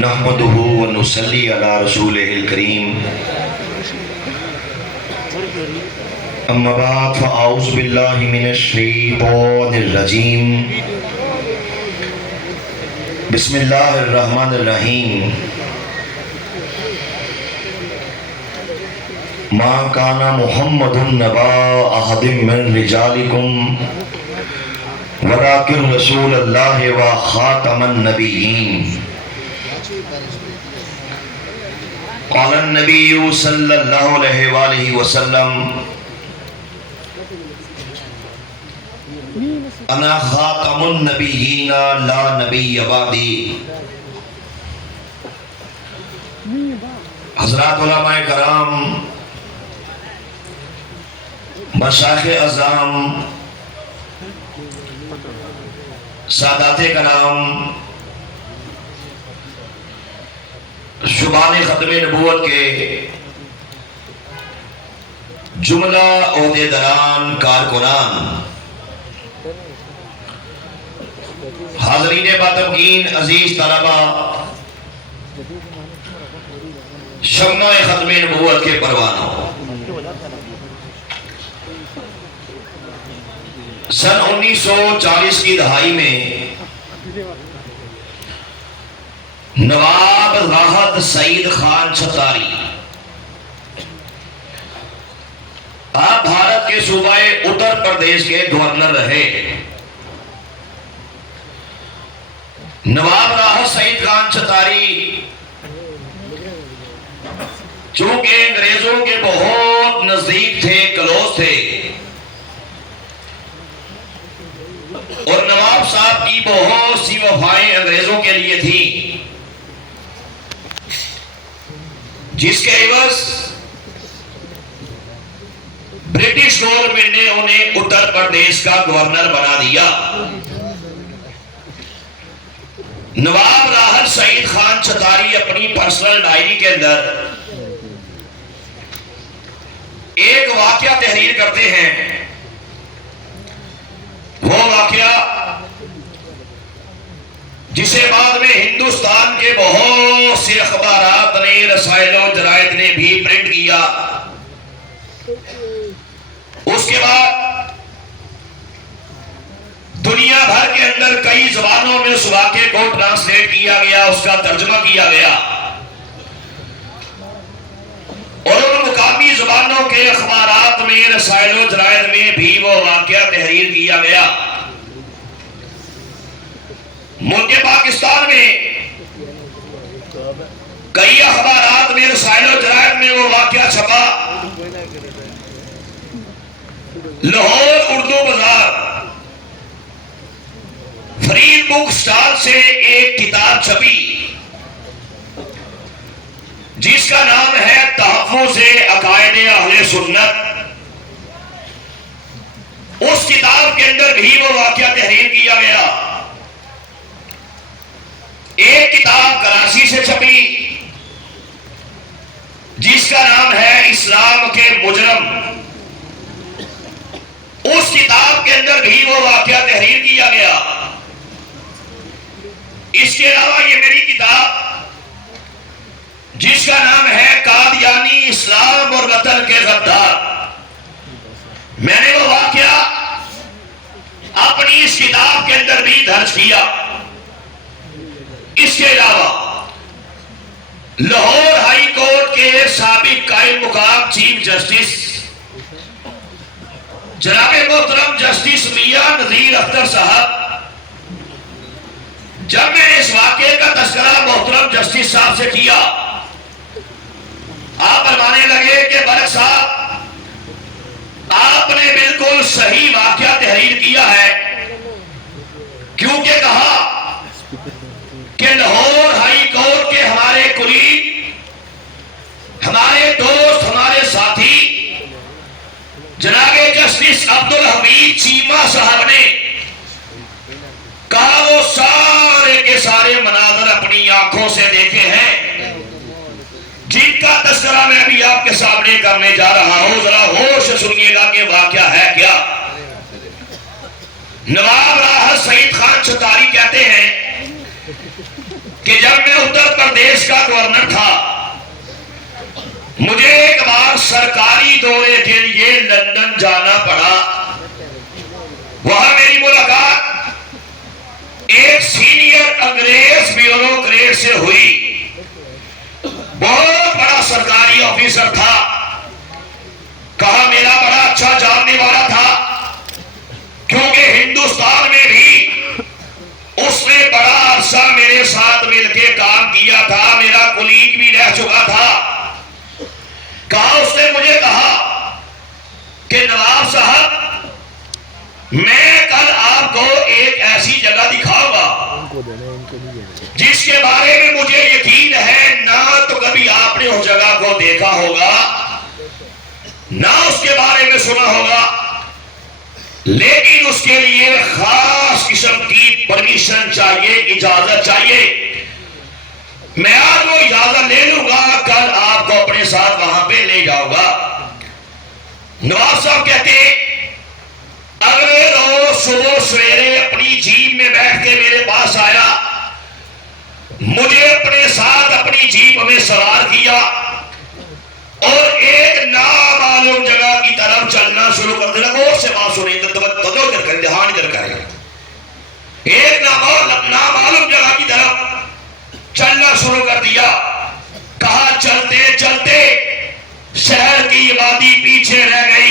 نحمده ونصلي على رسوله الكريم اما بعد فاعوذ بالله من الشیطان الرجیم بسم اللہ الرحمن الرحیم ما كان محمد نبا احد من رجالكم ولكن رسول الله وخاتم النبيين قال النبي صلى الله عليه وآله وسلم انا خاتم النبيين لا نبي بعدي. حضرات علماء کرام، مشائخ اعظام، سادات کرام، شبان ختم نبوت کے جملہ عہدیداران، کارکنان، حاضرین باتمکین، عزیز طلبہ، شمع ختم نبوت کے پروانوں، سن 1940 کی دہائی میں نواب راحت سعید خان چھتاری آپ بھارت کے صوبہ اتر پردیش کے گورنر رہے. نواب راحت سعید خان چھتاری چونکہ انگریزوں کے بہت نزدیک تھے، کلوز تھے، اور نواب صاحب کی بہت سی وفائیں انگریزوں کے لیے تھیں، جس کے عوض برٹش گورنمنٹ نے انہیں اتر پردیش کا گورنر بنا دیا. نواب راحت سعید خان چھتاری اپنی پرسنل ڈائری کے اندر ایک واقعہ تحریر کرتے ہیں. وہ واقعہ جسے بعد میں ہندوستان کے بہت سے اخبارات نے، رسائل و جرائد نے بھی پرنٹ کیا. اس کے بعد دنیا بھر کے اندر کئی زبانوں میں اس واقعے کو ٹرانسلیٹ کیا گیا، اس کا ترجمہ کیا گیا، اور ان مقامی زبانوں کے اخبارات میں، رسائل و جرائد میں بھی وہ واقعہ تحریر کیا گیا. ملک پاکستان میں کئی اخبارات میں، رسائل و جرائد میں وہ واقعہ چھپا. لاہور اردو بازار فرید بک سٹال سے ایک کتاب چھپی جس کا نام ہے تحفظ عقائد اہل سنت. اس کتاب کے اندر بھی وہ واقعہ تحریر کیا گیا. ایک کتاب کراچی سے چھپی جس کا نام ہے اسلام کے مجرم. اس کتاب کے اندر بھی وہ واقعہ تحریر کیا گیا. اس کے علاوہ یہ میری کتاب جس کا نام ہے قادیانی، اسلام اور وطن کے غدار، میں نے وہ واقعہ اپنی اس کتاب کے اندر بھی درج کیا. اس کے علاوہ لاہور ہائی کورٹ کے سابق قائم مقام چیف جسٹس جناب محترم جسٹس میاں نذیر اختر صاحب، جب میں نے اس واقعے کا تذکرہ محترم جسٹس صاحب سے کیا، آپ فرمانے لگے کہ برق صاحب، آپ نے بالکل صحیح واقعہ تحریر کیا ہے، کیونکہ کہا کہ لاہور ہائی کورٹ کے ہمارے قریب، ہمارے دوست، ہمارے ساتھی جناب جسٹس عبدالحمید چیمہ صاحب نے کہا وہ سارے کے سارے مناظر اپنی آنکھوں سے دیکھے ہیں، جن کا تذکرہ میں ابھی آپ کے سامنے کرنے جا رہا ہوں. ذرا ہوش سے سنیے گا کہ واقعہ ہے کیا. نواب راحت سعید خان چھتاری کہتے ہیں کہ جب میں اتر پردیش کا گورنر تھا مجھے ایک بار سرکاری دورے کے لیے لندن جانا پڑا. وہاں میری ملاقات ایک سینئر انگریز بیوروکریٹ سے ہوئی. بہت بڑا سرکاری آفیسر تھا. کہا میرا بڑا اچھا جاننے والا تھا کیونکہ ہندوستان میں بھی اس نے بڑا عرصہ میرے ساتھ مل کے کام کیا تھا, میرا کولیگ بھی رہ چکا تھا. کہا اس نے مجھے کہا کہ نواب صاحب میں کل آپ کو ایک ایسی جگہ دکھاؤں گا جس کے بارے میں مجھے یقین ہے نہ تو کبھی آپ نے اس جگہ کو دیکھا ہوگا نہ اس کے بارے میں سنا ہوگا, لیکن اس کے لیے خاص قسم کی پرمیشن چاہیے, اجازت چاہیے. میں آج وہ اجازت لے لوں گا, کل آپ کو اپنے ساتھ وہاں پہ لے جاؤں گا. نواب صاحب کہتے اگلے روز صبح سویرے اپنی جیپ میں بیٹھ کے میرے پاس آیا, مجھے اپنے ساتھ اپنی جیپ میں سوار کیا اور ایک نامعلوم جگہ کی طرف چلنا شروع کر دیا. غور سے بات سنیں, توجہ کر, دھیان ادھر کریں. ایک نامعلوم جگہ کی طرف چلنا شروع کر دیا. کہا چلتے چلتے شہر کی وادی پیچھے رہ گئی,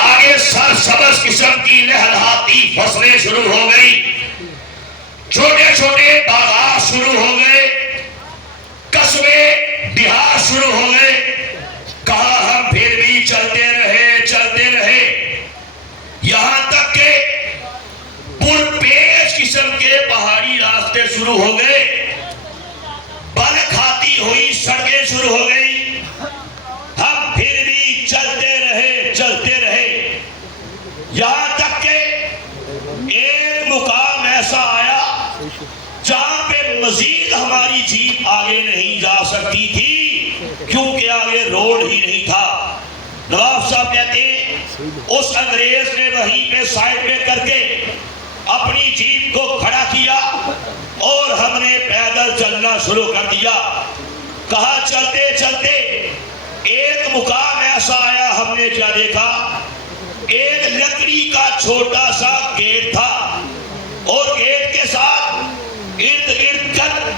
آگے سرسبز قسم کی لہلہاتی فصلیں شروع ہو گئی, چھوٹے چھوٹے باغات شروع ہو گئے, قصبے دیہات شروع ہو گئے. کہا ہم پھر بھی چلتے رہے یہاں تک کہ پرپیش قسم کے پہاڑی راستے شروع ہو گئے, بل کھاتی ہوئی سڑکیں شروع ہو گئی. ہم پھر بھی چلتے رہے یہاں تک کہ ایک مقام ایسا آیا جہاں پہ مزید ہماری جیپ آگے نہیں جا سکتی تھی کیونکہ آگے روڈ ہی نہیں تھا. نواب صاحب کہتے ہیں اس انگریز نے وہیں پہ سائڈ پہ کر کے اپنی جیپ کو کھڑا کیا اور ہم نے پیدل چلنا شروع کر دیا. کہا چلتے چلتے ایک مقام ایسا آیا, ہم نے کیا دیکھا, ایک لکڑی کا چھوٹا سا گیٹ تھا اور گیٹ کے ساتھ ارد گرد کر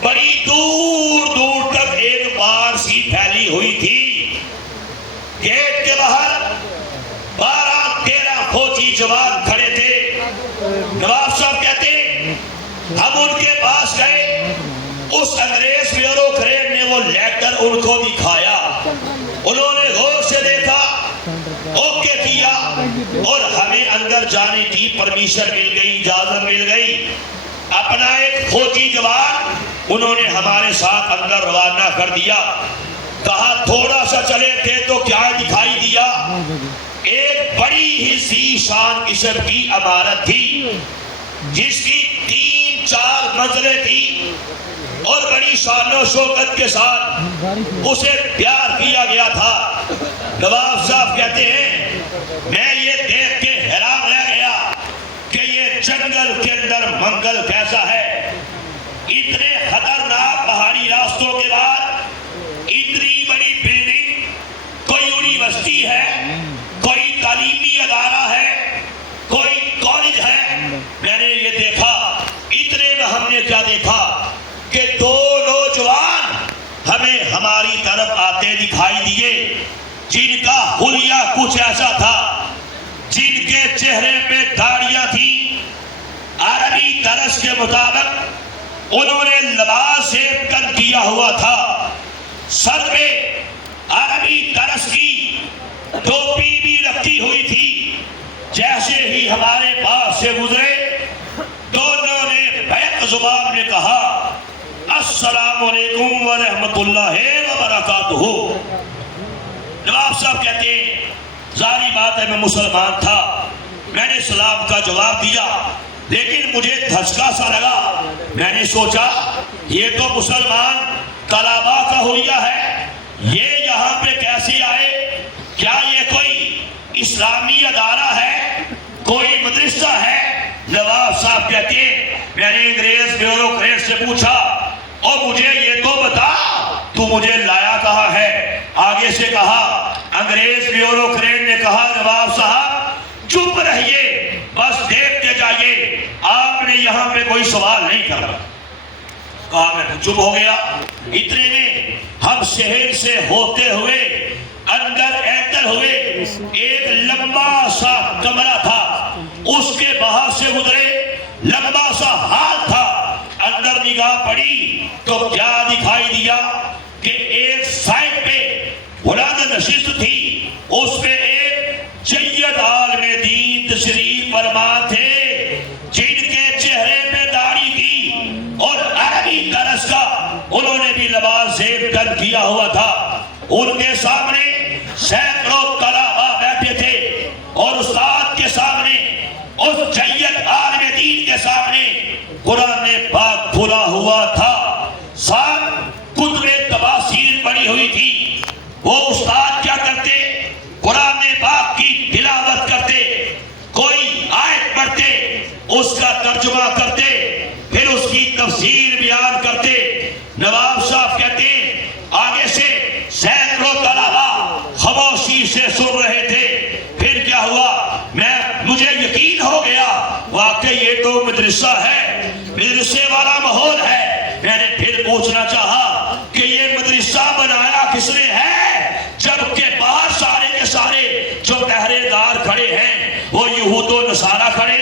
بڑی دور دور تک ایک بار سی پھیلی ہوئی تھی. گیٹ کے باہر 12-13 فوجی جوان کھڑے تھے. نواب صاحب کہتے ہیں ہم ان کے پاس گئے, اس انگریز بیوروکریٹ نے وہ لیٹر ان کو دکھایا, انہوں نے غور سے دیکھا, اوکے کیا اور ہمیں اندر جانے کی پرمیشن مل گئی, اجازت مل گئی. اپنا ایک فوجی جوان انہوں نے ہمارے ساتھ اندر روانہ کر دیا. کہا تھوڑا سا چلے تھے تو کیا دکھائی دیا, ایک بڑی ہی ذی شان قسم کی عمارت تھی جس کی 3-4 منزلیں تھی اور بڑی شان و شوکت کے ساتھ اسے پیار کیا گیا تھا. نواب صاحب کہتے ہیں میں یہ دیکھ کے حیران رہ گیا کہ یہ جنگل کے اندر منگل کیسا ہے. اتنے خطرناک پہاڑی راستوں کے بعد اتنی بڑی بلڈنگ, کوئی یونیورسٹی ہے, کوئی تعلیمی ادارہ ہے, کوئی کالج ہے. میں نے یہ دیکھا, اتنے میں ہم نے کیا دیکھا کہ 2 نوجوان ہمیں ہماری طرف آتے دکھائی دیے جن کا حلیہ کچھ ایسا تھا, جن کے چہرے پہ داڑیاں تھیں, عربی طرز کے مطابق انہوں نے لباس زیب کن کیا ہوا تھا, سر پہ عربی طرز کی ٹوپی بھی رکھی ہوئی تھی. جیسے ہی ہمارے پاس سے گزرے دونوں نے بیک زبان میں کہا السلام علیکم ورحمۃ اللہ وبرکاتہ. نواب صاحب کہتے ہیں ظاہری بات ہے میں مسلمان تھا, میں نے سلام کا جواب دیا, لیکن مجھے دھچکا سا لگا. میں نے سوچا یہ تو مسلمان طلباء کا حلیہ ہے, یہ یہاں پہ کیسے آئے, کیا یہ کوئی اسلامی ادارہ ہے, کوئی مدرسہ ہے؟ نواب صاحب کہتے ہیں میں نے انگریز بیوروکریٹ سے پوچھا اور مجھے یہ تو بتا تو مجھے لایا کہاں ہے؟ آگے سے کہا انگریز بیوروکریٹ نے کہا نواب صاحب چپ رہیے بس دیکھتے جائیے آپ نے یہاں پہ کوئی سوال نہیں کرنا. کہا میں چپ ہو گیا. اتنے میں ہم شہر سے ہوتے ہوئے اندر اینٹر ہوئے. ایک لمبا سا کمرہ تھا اس کے باہر سے گزرے. لمبا سا ہال تھا. اندر نگاہ پڑی تو کیا دکھائی دیا کہ ایک سائڈ پہ بلند نشست تھی. اس پہ ایک سید عالم دین تشریف فرما تھے جن کے چہرے پہ داڑھی تھی اور عربی طرز کا انہوں نے بھی لباس زیب کر کیا ہوا تھا. ان کے سامنے سینکڑوں طلباء بیٹھے تھے اور استاد کے سامنے اس سید عالم دین کے سامنے قرآن پاک کھلا ہوا تھا. ساتھ کتب تفاسیر پڑی ہوئی تھی. وہ استاد کیا کرتے؟ قرآن پاک کی تلاوت کرتے. کوئی آیت پڑھتے اس کا ترجمہ کرتے پھر اس کی تفسیر بیان کرتے. نواب صاحب کہتے ہیں آگے سے سینکڑوں طلباء خاموشی سے سن رہے تھے. پھر کیا ہوا مجھے یقین ہو گیا واقعی یہ تو مدرسہ ہے, مدرسے والا ماحول ہے. میں نے پھر پوچھنا چاہا کہ یہ مدرسہ بنایا کس نے ہے جبکہ باہر سارے کے سارے جو پہرے دار کھڑے ہیں وہ یہود و نصارہ کھڑے.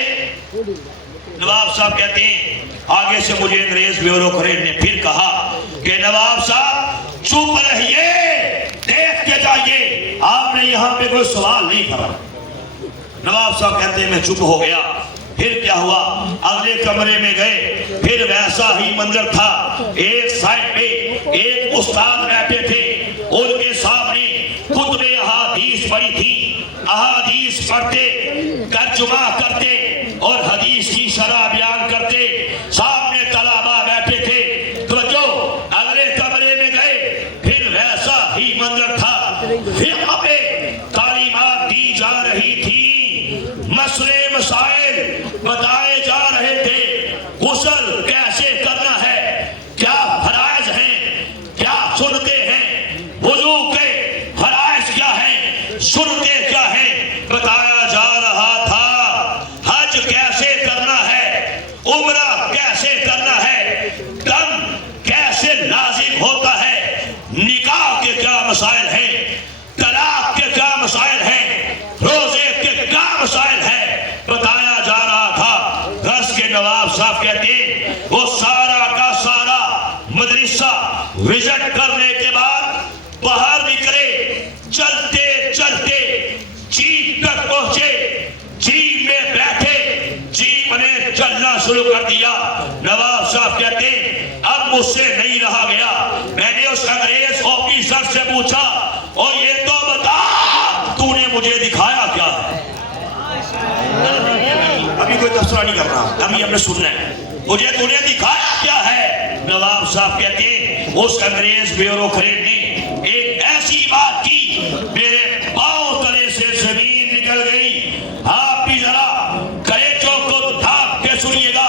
نواب صاحب کہتے ہیں آگے سے مجھے انگریز بیوروکریٹ نے پھر کہا کہ نواب صاحب چپ رہیے دیکھ کے جائیے آپ نے یہاں پہ کوئی سوال نہیں کرا. نواب صاحب کہتے ہیں میں چپ ہو گیا. پھر کیا ہوا اگلے کمرے میں گئے پھر ویسا ہی منظر تھا. ایک سائڈ پہ ایک استاد بیٹھے تھے. ان کے سامنے کتب احادیث پڑھی تھی. احادیث پڑھتے ترجمہ کرتے اور حدیث کی شرح بیان کرتے. سامنے طلباء بیٹھے تھے. توجہ اگلے کمرے میں گئے پھر ویسا ہی منظر تھا. فقہ پہ تعلیمات دی جا رہی تھی. مسئلے مسائل بتائے جا رہے تھے. غسل کیسے کرنا ہے, کیا فرائض ہیں, کیا سنتے ہیں, وضو کے فرائض کیا ہیں, سنتے کیا ہیں بتایا جا رہا تھا. حج کیسے کرنا ہے, عمرہ کیسے کرنا ہے, دم کیسے لازم ہوتا ہے, نکاح کے کیا مسائل ہیں, طلاق کے کیا مسائل ہیں, روزے کے کیا مسائل ہیں بتایا جا رہا تھا. دس کے نواب صاحب کہتے ہیں وہ سارا کا سارا مدرسہ وزٹ کرنے کے بعد باہر نکلے. چلتے چلتے جیپ تک پہنچے. جیپ میں بیٹھے جیپ نے چلنا شروع کر دیا. نواب صاحب کہتے ہیں اب مجھ سے نہیں رہا گیا. میں نے اس انگریز آفیسر سے پوچھا اور یہ تو بتا تو نے مجھے دکھایا کیا ہے. ابھی کوئی تبصرہ نہیں کر رہا, ابھی ہم نے سننا ہے. مجھے تو نے دکھایا کیا ہے. نواب صاحب کہتے ہیں اس انگریز بیوروکریٹ نے ایک ایسی بات کی میرے پاؤں تلے سے زمین نکل گئی. آپ بھی ذرا کلیجوں کو دھاپ کے سنیے گا.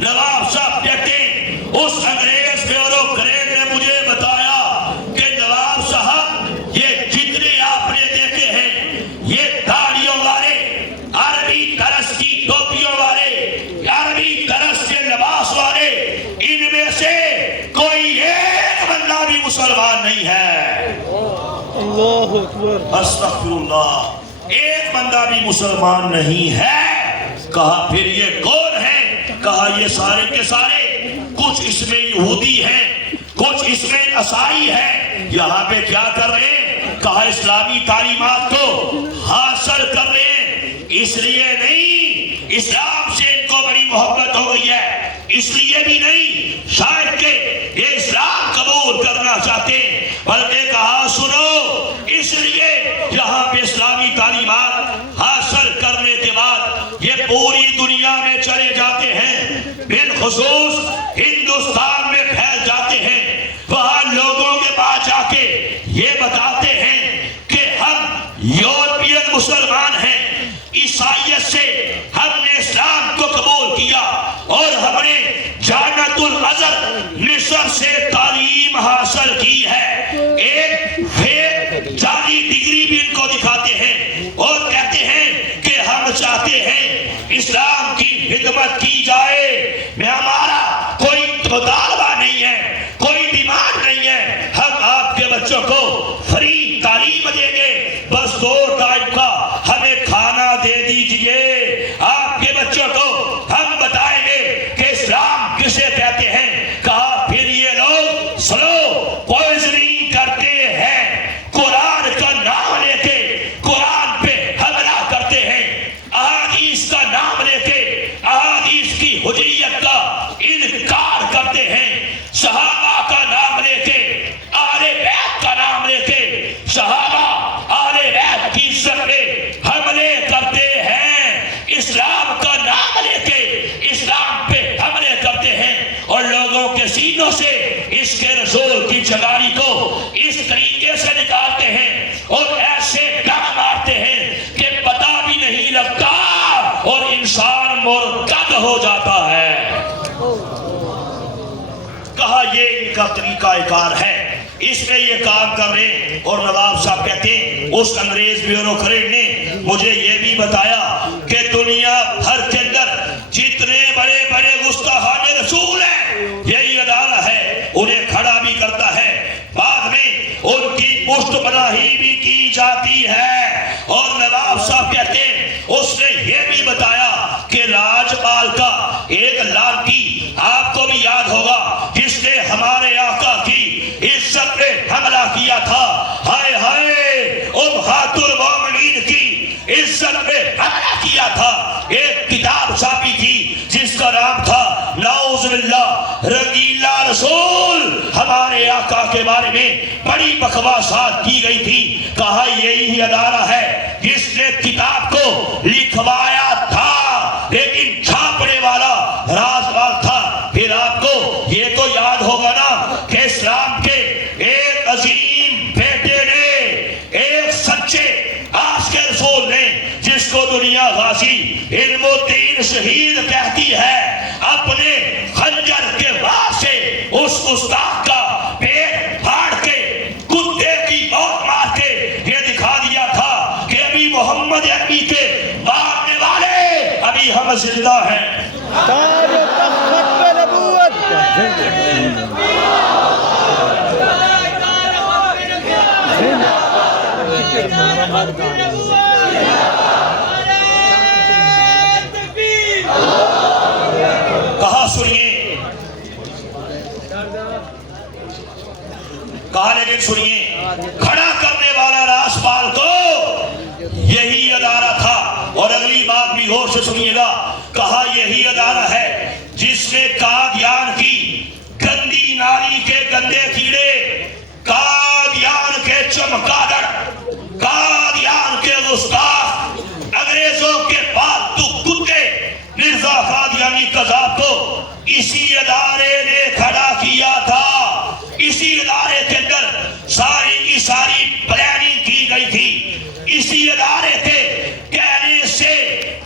نواب صاحب کہتے ہیں اس انگریز بیوروکریٹ نے مجھے بتایا کہ نواب صاحب یہ جتنے آپ نے دیکھے ہیں یہ داڑھیوں والے, عربی طرز کی ٹوپیوں والے, عربی طرز کے لباس والے, ان میں سے کوئی ایک بندہ بھی مسلمان نہیں ہے. اللہ اکبر, استغفر اللہ, ایک بندہ بھی مسلمان نہیں ہے. کہا پھر یہ کون ہے؟ کہا یہ سارے کے سارے کچھ اس میں یہودی ہیں, کچھ اس میں عیسائی ہیں. یہاں پہ کیا کر رہے ہیں؟ کہا اسلامی تعلیمات کو حاصل کر رہے ہیں. اس لیے نہیں اسلام سے ان کو بڑی محبت ہو گئی ہے, اس لیے بھی نہیں شاید کہ یہ اسلام قبول کرنا چاہتے ہیں, بلکہ کہا سنو اس لیے یہاں پہ اسلامی تعلیمات حاصل کرنے کے بعد یہ پوری دنیا میں چلے جاتے ہیں, بالخصوص ہندوستان میں پھیل جاتے ہیں. وہاں لوگوں کے پاس جا کے یہ بتاتے ہیں کہ ہم یورپین مسلمان ہیں, عیسائیت سے ہم نے اسلام کو قبول اسلام سے تعلیم حاصل کی ہے، ایک جعلی ڈگری بھی ان کو دکھاتے ہیں اور کہتے ہیں کہ ہم چاہتے ہیں اسلام کی خدمت کی جائے، ہمارا کوئی مطالبہ نہیں ہے، کوئی ڈیمانڈ نہیں ہے، ہم آپ کے بچوں کو فری تعلیم دیں گے، بس 2 ٹائم کا ہمیں کھانا دے دیجئے، آپ کے بچوں کو ہم بتائیں گے کہ اسلام کسے کہتے ہیں۔ کہا پھر یہ لوگ سلو پوائزننگ کرتے ہیں، قرآن کا نام لے کے قرآن پہ حملہ کرتے ہیں، احادیث کا نام لے کے احادیث کی حجیت کا انکار کرتے ہیں، صحابہ کا نام لے کے آل بیت کا نام لے کے صحابہ آل بیت کی عزت پہ حملے کرتے ہیں، اسلام کا نام لے کے اسلام پہ حملے کرتے ہیں اور لوگوں کے سینوں سے اس کے رسول کی چگاری کو اس طریقے سے نکالتے ہیں اور ایسے ڈر مارتے ہیں کہ پتہ بھی نہیں لگتا اور انسان مرتد ہو جاتا ہے۔ کہا یہ ان کا طریقہ کار ہے، اس میں یہ کام کر رہے ہیں۔ اور نواب صاحب کہتے ہیں اس انگریز بیوروکریٹ نے مجھے یہ بھی بتایا کہ دنیا بھر کے اندر جتنے بڑے بڑے گستاخان رسول ہیں یہی ادارہ ہے، انہیں کھڑا بھی کرتا ہے، بعد میں ان کی پشت پناہی بھی کی جاتی ہے۔ اور نواب صاحب کہتے ہیں اس نے یہ بھی بتایا کہ راجپال کا ایک لانتی آپ کو بھی یاد ہوگا جس نے ہمارے آقا کی عزت پہ حملہ کیا تھا، ہائے ہائے امہات المومنین کی عزت پہ حملہ کیا تھا، ایک کتاب چھاپی تھی جس کا نام تھا نعوذ باللہ رنگیلا رسول، ہمارے آقا کے بارے میں بڑی بکواسات کی گئی تھی۔ کہا یہی ادارہ ہے جس نے کتاب کو لکھوایا تھا لیکن چھاپنے والا رازپال تھا۔ پھر آپ کو یہ تو یاد ہوگا نا کہ اسلام کے ایک عظیم بیٹے نے، ایک سچے آج کے رسول نے، جس کو دنیا غازی علم الدین شہید کہتی ہے، اپنے خنجر کے وار سے اس گستاخ کا پیٹ پھاڑ کے کتے کی موت مار کے یہ دکھا دیا تھا کہ ابھی محمد عربی کے مارنے والے ابھی ہم زندہ ہیں۔ تاج و تخت نبوت کہا سنیے، کہا لیکن سنیے، کھڑا کرنے والا راسپال کو یہی ادارہ تھا۔ اور اگلی بات بھی غور سے سنیے گا، کہا یہی ادارہ ہے جس نے قادیان کی گندی نالی کے گندے کیڑے، قادیان کے چمگادڑ، قادیان کے گستاخ، انگریزوں کے پالتو کتے مرزا قادیانی قذاب کو اسی ادارے نے کھڑا کیا تھا۔ اسی ادارے کے اندر ساری کی ساری پلاننگ کی گئی تھی، اسی ادارے کے کہنے سے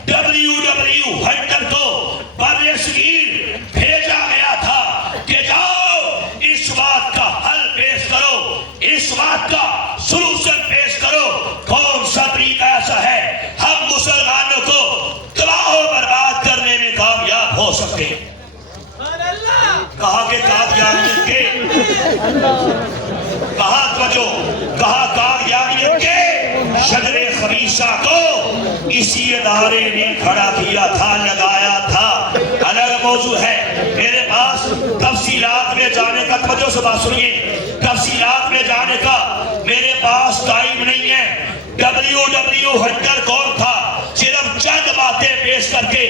WW100 کو برِ صغیر بھیجا گیا تھا کہ جاؤ اس بات کا حل پیش کرو، اس بات کا سلوشن پیش کرو، کون سا طریقہ ایسا ہے ہم مسلمانوں کو تباہ و برباد کرنے میں کامیاب ہو سکتے ہیں۔ کہا کہ قادیانیت کے، کہا توجہ، کہا قادیانیت کے شجر خبیثہ کو اسی ادارے نے کھڑا کیا تھا، لگایا تھا۔ الگ موضوع ہے، میرے پاس تفصیلات میں جانے کا، توجہ سے بات سنیے، تفصیلات میں جانے کا میرے پاس ٹائم نہیں ہے۔ WW100 کون تھا صرف چند باتیں پیش کر کے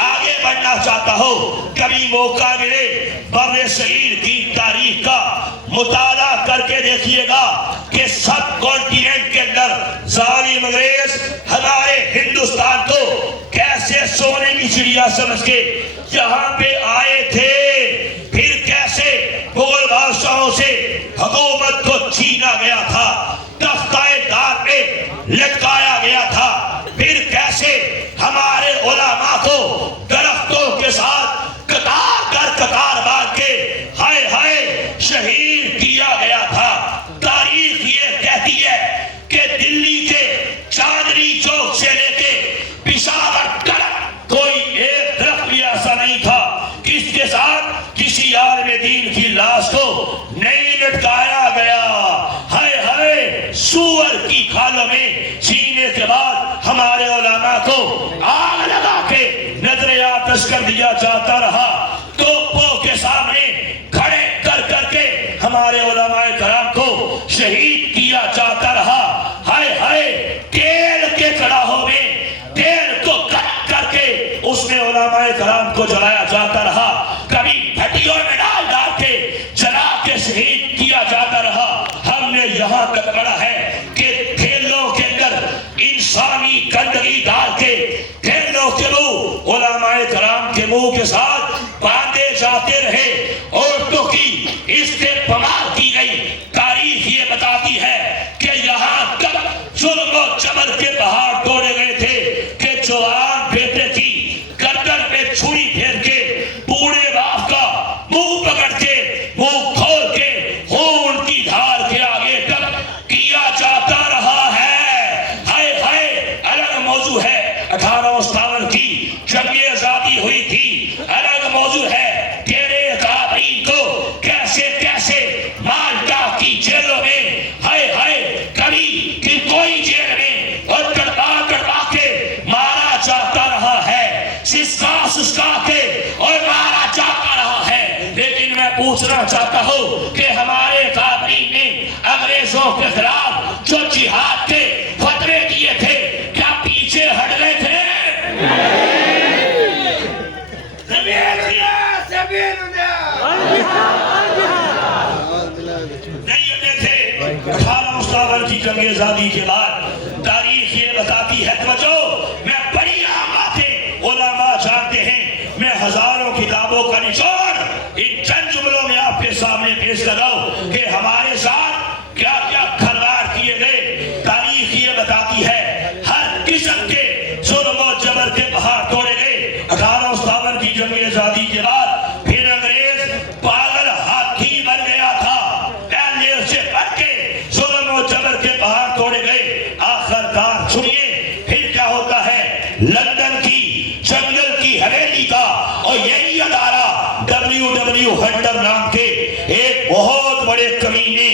آگے بڑھنا چاہتا ہوں۔ کبھی موقع ملے برِ صغیر کی تاریخ کا مطالعہ کر کے دیکھیے گا کہ سب کانٹیننٹ کے اندر ظالم انگریز ہمارے ہندوستان کو کیسے سونے کی چڑیا سمجھ کے یہاں پہ آئے تھے، پھر کیسے مغل بادشاہوں سے حکومت کو چھینا گیا تھا، تختہ دار پہ لٹکایا گیا تھا، پھر کیسے ہمارے علماء کو درختوں کے ساتھ قطار در قطار باندھ کے ہائے ہائے شہید کیا گیا تھا۔ تاریخ یہ کہتی ہے کہ دلی کے چاندنی چوک سے لے کے پشاور تک کوئی ایک درخت بھی ایسا نہیں تھا جس کے ساتھ کسی عالم دین کی لاش کو نہیں لٹکایا گیا۔ ہائے ہائے، سور کی کھالوں میں سینے کے بعد ہمارے علماء کو آگ لگا کے نظر آتش کر دیا جاتا رہا، توپوں کے سامنے کھڑے کر کر کے ہمارے علماء کرام کو شہید کیا جاتا رہا۔ ہائے ہائے، تیل کے کڑاہوں میں تیل کو گرم کر کے اس میں علماء کرام کو جلایا جاتا رہا، کبھی بھٹیوں میں ڈال ڈال کے جلا کے شہید کیا جاتا رہا۔ ہم نے یہاں تک پڑھا ہے کہ تھیلوں کے اندر انسانی گندگی ڈال کے تھیلوں کے منہ علماء کرام کے منہ کے ساتھ باندھے جاتے رہے، عورتوں کی استعمال کی گئی۔ تاریخ یہ بتاتی ہے کہ یہاں تک ظلم و جبر کے پہاڑ توڑے گئے تھے کہ جوان بیٹے کی گردن میں چھری پھیر کے بوڑھے باپ کا منہ پکڑ کے منہ کھول کے خون کی دھار کے آگے تک کیا جاتا رہا ہے۔ ہائے ہائے، الگ موضوع ہے 1857 کی جنگ آزادی ہوئی تھی، الگ موضوع ہے تیرے تابعین کو کیسے کیسے مالٹا کی جیلوں میں ہائے ہائے کبھی کہ کوئی جیل میں اور کڑوا کڑوا کے مارا جاتا رہا ہے، سسکا سسکا کے اور مارا جاتا رہا ہے۔ لیکن میں پوچھنا چاہتا ہوں کہ ہمارے تابعین نے انگریزوں کے خلاف جو جہاد کے فتوے دیے تھے کیا پیچھے ہٹ گئے تھے؟ نہیں ہوتے تھے۔ 1857 کی جنگ آزادی کے بعد تاریخ یہ بتاتی ہے، توجہ، میں بڑی عام باتیں علماء جانتے ہیں، میں ہزاروں کتابوں کا نچوڑ ان چند جملوں میں آپ کے سامنے پیش کر رہا ہوں کہ ہمارے ساتھ کیا کیا کھلواڑ کیے گئے۔ تاریخ یہ بتاتی ہے ہر قسم کے ظلم و جبر کے پہاڑ توڑے گئے۔ 1857 کی جنگ آزادی کے بعد پھر انگریز پاگل ہاتھی بن گیا تھا، پہلے سے بڑھ کے ظلم و جبر کے پہاڑ توڑے گئے۔ آخرکار سنیے پھر کیا ہوتا ہے، لندن کی جنگل کی حویلی کا اور یہی ادارہ W ہنٹر نام کے ایک بہت بڑے کمینے،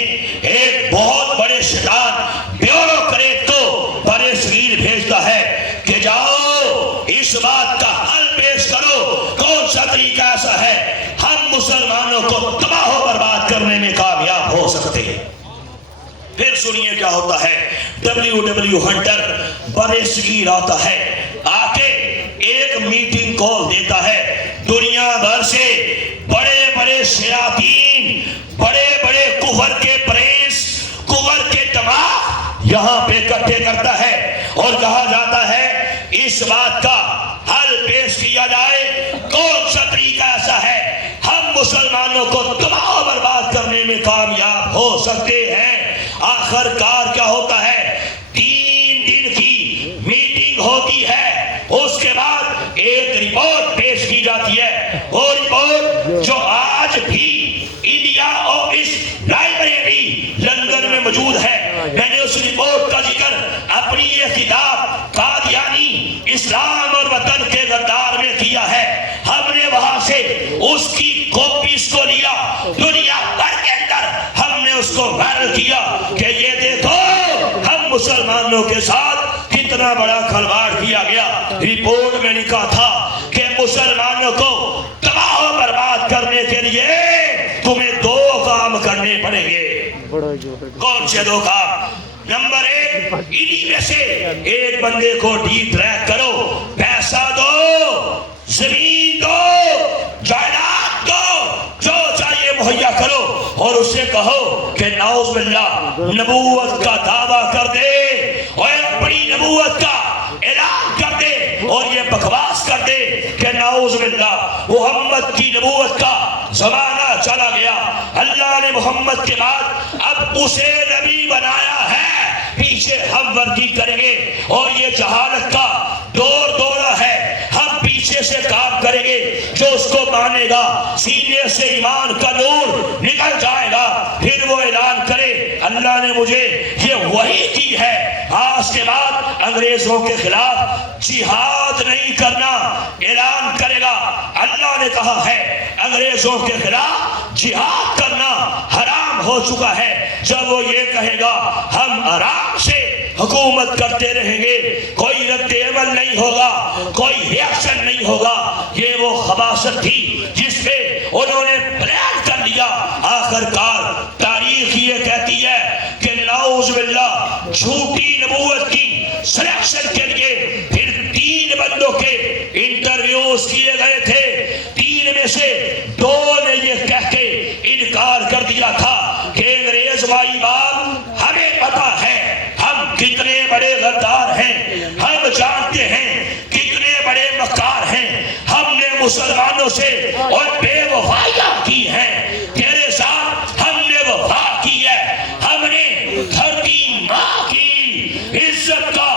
ایک بہت بڑے شیطان بیوروکریٹ کو برے صغیر بھیجتا ہے کہ جاؤ اس بات کا حل پیش کرو، کون سا طریقہ ایسا ہے ہم مسلمانوں کو تباہ و برباد کرنے میں کامیاب ہو سکتے ہیں۔ پھر سنیے کیا ہوتا ہے، W ہنٹر برے صغیر آتا ہے، آ کے ایک میٹنگ کال دیتا ہے، دنیا بھر سے بڑے بڑے شیاطین، بڑے بڑے کفر کے پرنس، کفر کے دماغ یہاں پہ اکٹھے کرتا ہے اور کہا جاتا ہے اس بات کا حل پیش کیا جائے، کون سا طریقہ ایسا ہے ہم مسلمانوں کو تباہ و برباد کرنے میں کامیاب ہو سکتے ہیں۔ آخرکار کیا ہوتا ہے، 3 دن کی میٹنگ ہوتی ہے، اس کے بعد ایک رپورٹ پیش کی جاتی ہے، وہ رپورٹ جو آج بھی انڈیا اور اس لائبریری لندن میں موجود ہے۔ میں نے اس رپورٹ کا ذکر اپنی یہ کتاب قادیانی اسلام اور وطن کے غدار میں کیا ہے۔ ہم نے وہاں سے اس کی کاپیز کو لیا، دنیا بھر کے اندر ہم نے اس کو وائرل کیا کہ یہ دیکھو ہم مسلمانوں کے ساتھ کتنا بڑا کھلواڑ کیا گیا۔ رپورٹ میں لکھا تھا کہ مسلمانوں کو تباہ و برباد کرنے کے لیے تمہیں 2 کام کرنے پڑیں گے۔ کون سے 2 کام؟ نمبر 1، انہی میں سے ایک بندے کو ڈی ٹریک کرو، پیسہ دو، زمین دو، جائیداد دو، جو چاہیے مہیا کرو، اور اسے کہو کہ نعوذ باللہ نبوت کا دعویٰ کر دے اور اپنی نبوت کا اعلان کر دے اور یہ بکواس کر دے کہ نعوذ باللہ محمد کی نبوت کا زمانہ چلا گیا، اللہ نے محمد کے بعد اب اسے نبی بنایا ہے، پیچھے ہم ورزی کریں گے اور یہ جہالت کا دورہ ہے، ہم پیچھے سے کام کریں گے، جو اس کو مانے گا سینے سے ایمان کا نور نکل جائے گا۔ مجھے یہ وحی کی ہے، آج کے بعد انگریزوں کے خلاف جہاد نہیں کرنا اعلان کرے گا۔ اللہ نے کہا ہے انگریزوں کے خلاف جہاد کرنا حرام ہو چکا ہے۔ جب وہ یہ کہے گا ہم آرام سے حکومت کرتے رہیں گے، کوئی رد عمل نہیں ہوگا، کوئی ریاکشن نہیں ہوگا۔ یہ وہ خباثت تھی جس پہ انہوں نے پلان کر لیا۔ آخر کار تاریخ یہ کہتی ہے کہ نعوذ باللہ جھوٹی نبوت کی سلیکشن کے لیے پھر 3 بندوں کے انٹرویوز کیے گئے تھے۔ 3 میں سے 2 نے یہ کہہ کے انکار کر دیا تھا کہ انگریز بھائی باپ ہمیں پتا ہے ہم کتنے بڑے غدار ہیں، ہم جانتے ہیں کتنے بڑے مکار ہیں، ہم نے مسلمانوں سے اور بے وفائیاں کی ہیں، تیرے ساتھ ہم نے وفا کی ہے، ہم نے دھرتی ماں کی عزت کا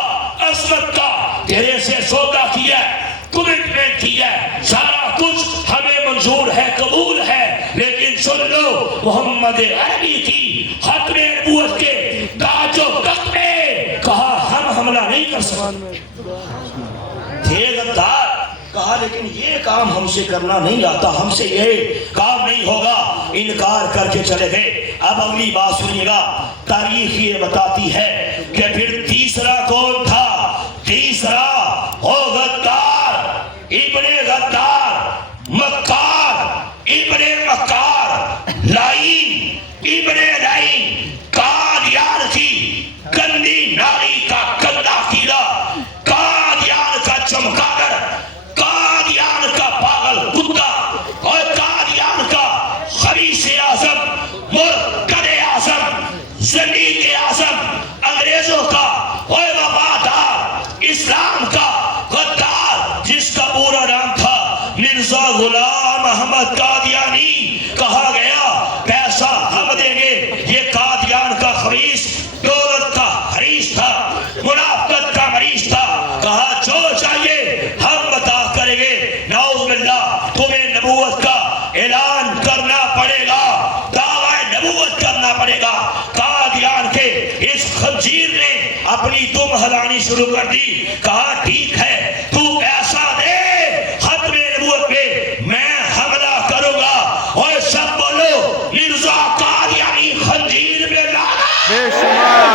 عظمت کا تیرے سے سودا کیا ہے، کمٹمنٹ کیا ہے، سارا کچھ ہمیں منظور ہے، قبول ہے، لیکن سن لو محمد عربی کی ختم نبوت کے تاج و تخت میں کہا ہم حملہ نہیں کر سکتے تھے غدار، کہا لیکن یہ کام ہم سے کرنا نہیں آتا، ہم سے یہ کام نہیں ہوگا، انکار کر کے چلے گئے۔ اب اگلی بات سنیے گا، تاریخ یہ بتاتی ہے کہ پھر تیسرا کون تھا؟ تیسرا وہ غدار، ابن غدار، مکار، ابن مکار، لائن، ابن لائن، قادیان کی گندی نالی کا گندا کیڑا، قادیان کا چمگادڑ، قادیان کا پاگل کتا اور قادیان کا خبیث اعظم، مرتد اعظم، زندیق اعظم، انگریزوں کا اور وفادار اسلام کا غدار جس کا پورا نام تھا مرزا غلام احمد قادیانی، کہا گیا پیسہ ہم دیں گے۔ یہ قادیان کا خبیث دولت کا حریص تھا، منافقت کا مریض تھا، کہا جو چاہیے ہم بتا کریں گے۔ نعوذ باللہ تمہیں نبوت کا اعلان کرنا پڑے گا، دعویٰ نبوت کرنا پڑے گا۔ قادیان کے اس خنزیر نے اپنی دم ہلانی شروع کر دی، کہا ٹھیک ہے تو پیسہ دے، ختم نبوت پہ میں حملہ کروں گا، اور سب بولو مرزا قادیانی خنزیر پہ لعنت۔ بے شمار،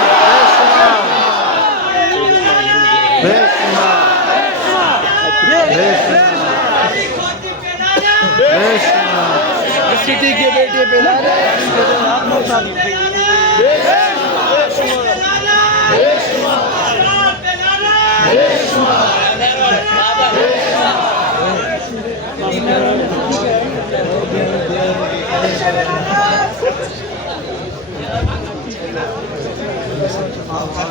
بے شمار، بے شمار، بے شمار، سٹی کے بیٹے پہ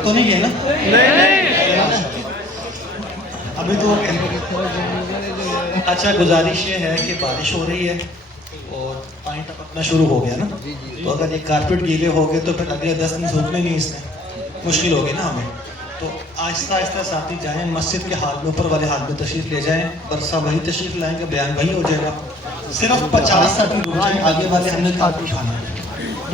تو نہیں ہے نا؟ نہیں، ابھی تو اچھا گزارش یہ ہے کہ بارش ہو رہی ہے اور پانی ٹپکنا شروع ہو گیا نا، تو اگر یہ کارپیٹ گیلے ہو گئے تو پھر اگلے 10 دن سوکھنے نہیں، اس میں مشکل ہوگی نا ہمیں، تو آہستہ آہستہ ساتھی جائیں، مسجد کے حال میں اوپر والے حال میں تشریف لے جائیں، برسہ وہی تشریف لائیں گے، بیان وہی ہو جائے گا، صرف 50 ساتھی رک جائیں، آگے والے ہم نے کارپیٹ کھانا ہے۔